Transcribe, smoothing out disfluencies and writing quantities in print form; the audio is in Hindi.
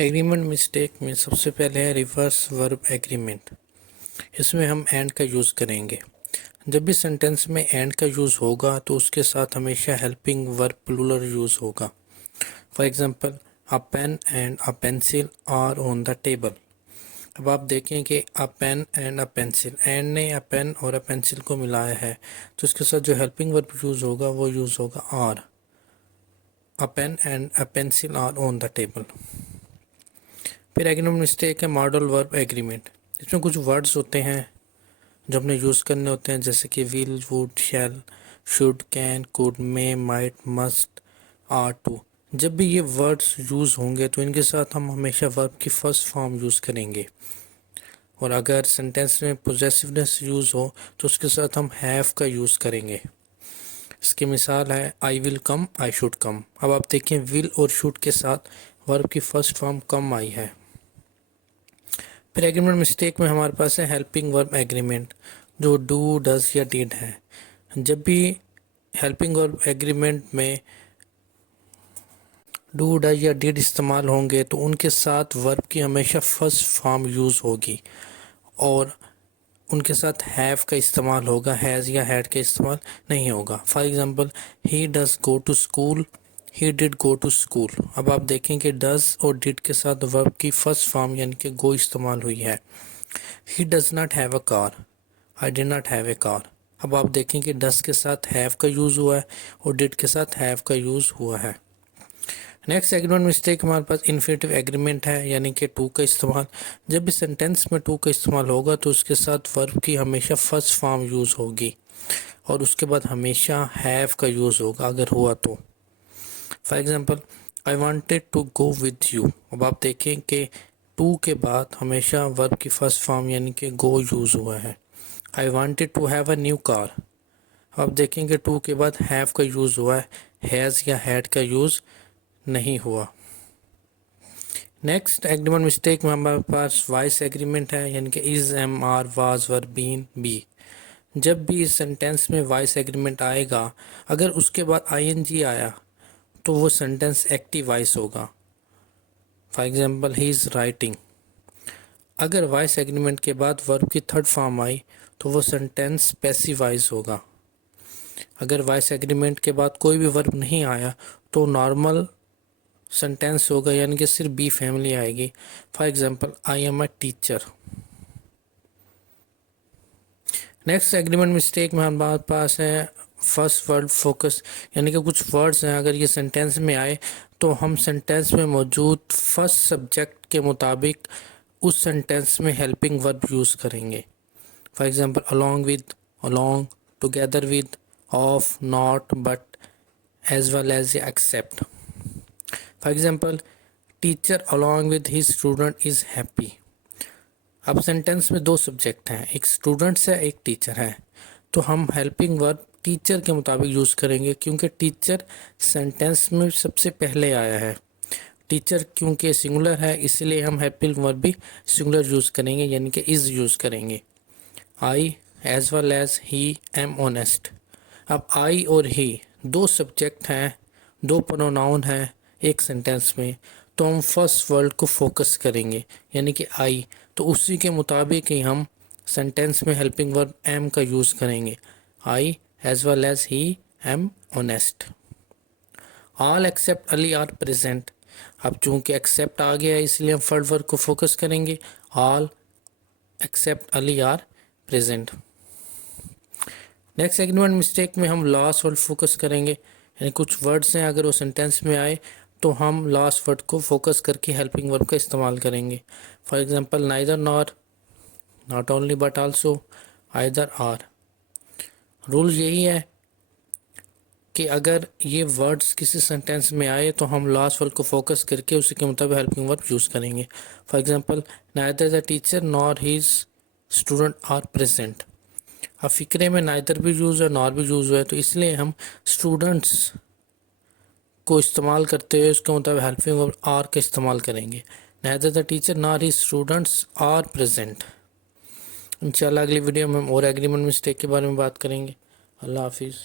एग्रीमेंट मिस्टेक में सबसे पहले है रिवर्स वर्ब एग्रीमेंट। इसमें हम एंड का यूज़ करेंगे। जब भी सेंटेंस में एंड का यूज़ होगा तो उसके साथ हमेशा हेल्पिंग वर्ब प्लूरल यूज़ होगा। For example, a pen and a pencil are on the table. अब आप देखें कि a pen and a pencil, and ने अ पेन और अ पेंसिल को मिलाया है तो उसके साथ जो हेल्पिंग वर्ब यूज़ होगा वो यूज़ होगा are. A pen and a pencil are on the table. फिर एग्रीमेंट मिस्टेक है मॉडल वर्ब एग्रीमेंट। इसमें कुछ वर्ड्स होते हैं जो हमने यूज़ करने होते हैं, जैसे कि will, would, shall, should, can, could, may, might, must, are to. जब भी ये वर्ड्स यूज़ होंगे तो इनके साथ हम हमेशा वर्ब की फर्स्ट फॉर्म यूज़ करेंगे। और अगर सेंटेंस में पोजेसिवनेस यूज़ हो तो उसके साथ हम हैव का यूज़ करेंगे। इसकी मिसाल है I will come, I should come. अब आप देखें विल और शुड के साथ वर्ब की फर्स्ट फॉर्म कम आई है। फिर एग्रीमेंट मिस्टेक में हमारे पास है हेल्पिंग वर्ब एग्रीमेंट, जो डू, डज या डिड है। जब भी हेल्पिंग वर्ब एग्रीमेंट में डू, डज या डिड इस्तेमाल होंगे तो उनके साथ वर्ब की हमेशा फर्स्ट फॉर्म यूज़ होगी और उनके साथ हैव का इस्तेमाल होगा, हैज़ या हैड का इस्तेमाल नहीं होगा। For example, he does go to school, he did go to school. अब आप देखें कि डज और डिड के साथ वर्ब की फर्स्ट फॉर्म यानी कि गो इस्तेमाल हुई है। He does not have a car, I did not have a car. अब आप देखें कि डज के साथ हैव का यूज़ हुआ है और डिड के साथ हैव का यूज़ हुआ है। नेक्स्ट एग्रीमेंट मिस्टेक हमारे पास इन्फिनेटिव एग्रीमेंट है, यानी कि टू का इस्तेमाल। जब भी सेंटेंस में टू का इस्तेमाल होगा तो उसके साथ वर्ब की हमेशा फर्स्ट फॉर्म यूज़ होगी और उसके बाद हमेशा हैव का यूज़ होगा अगर हुआ तो। For example, I wanted to go with you. अब आप देखें कि टू के बाद हमेशा वर्ब की फर्स्ट फॉर्म यानी कि गो यूज़ हुआ है। I wanted to have a new car. अब देखेंगे टू के बाद हैव का यूज़ हुआ है, हैज़ या हैड का यूज़ नहीं हुआ। नेक्स्ट एग्रीमेंट मिस्टेक में हमारे पास वॉइस एग्रीमेंट है, यानी कि is, am, are, was, were, been, be. जब भी इस सेंटेंस में वॉइस एग्रीमेंट आएगा, अगर उसके बाद आईएनजी आया तो वो सेंटेंस एक्टिव वॉइस होगा। For example, he is writing. अगर वॉइस एग्रीमेंट के बाद वर्ब की थर्ड फॉर्म आई तो वो सेंटेंस पैसिव वॉइस होगा। अगर वॉइस एग्रीमेंट के बाद कोई भी वर्ब नहीं आया तो नॉर्मल सेंटेंस होगा, यानी कि सिर्फ बी फैमिली आएगी। For example, I am a teacher. Next agreement mistake में हमारे पास है फर्स्ट वर्ड फोकस, यानी कि कुछ वर्ड्स हैं अगर ये सेंटेंस में आए तो हम सेंटेंस में मौजूद फर्स्ट सब्जेक्ट के मुताबिक उस सेंटेंस में हेल्पिंग वर्ब यूज़ करेंगे। For example, along with, along, together with, of, not, but, as well as, except. For example, teacher along with his student is happy. अब सेंटेंस में दो सब्जेक्ट हैं, एक स्टूडेंट्स है, एक टीचर है, तो हम हेल्पिंग वर्ब टीचर के मुताबिक यूज़ करेंगे क्योंकि टीचर सेंटेंस में सबसे पहले आया है। टीचर क्योंकि सिंगुलर है इसलिए हम हेल्पिंग वर्ब भी सिंगुलर यूज़ करेंगे, यानी कि इज़ यूज़ करेंगे। I as well as he am honest. अब आई और ही दो सब्जेक्ट हैं, दो प्रोनाउन हैं एक सेंटेंस में, तो हम फर्स्ट वर्ड को फोकस करेंगे यानी कि आई, तो उसी के मुताबिक ही हम सेंटेंस में हेल्पिंग वर्ब एम का यूज़ करेंगे। I as well as he am honest. All except Ali are present. अब चूंकि एक्सेप्ट आ गया है इसलिए हम फर्स्ट वर्ड को फोकस करेंगे। All except Ali are present. Next agreement mistake में हम लास्ट वर्ड फोकस करेंगे, यानी कुछ वर्ड्स हैं अगर वो सेंटेंस में आए तो हम लास्ट वर्ड को फोकस करके हेल्पिंग वर्ब का इस्तेमाल करेंगे। For example, neither nor, not only but also, either or. Rule यही है कि अगर ये वर्ड्स किसी सेंटेंस में आए तो हम लास्ट वर्ड को फोकस करके उसी के मुताबिक हेल्पिंग वर्ब यूज़ करेंगे। For example, neither the teacher nor his student are present. अब फ़िक्रे में नाइदर भी यूज़ है नॉर भी यूज़ हुआ है तो इसलिए हम स्टूडेंट्स को इस्तेमाल करते हुए उसके मुताबिक हेल्पिंग वर्ब आर का इस्तेमाल करेंगे। Neither the teacher nor his students are present. इंशाल्लाह अगली वीडियो में हम और एग्रीमेंट मिस्टेक के बारे में बात करेंगे। अल्लाह हाफिज़।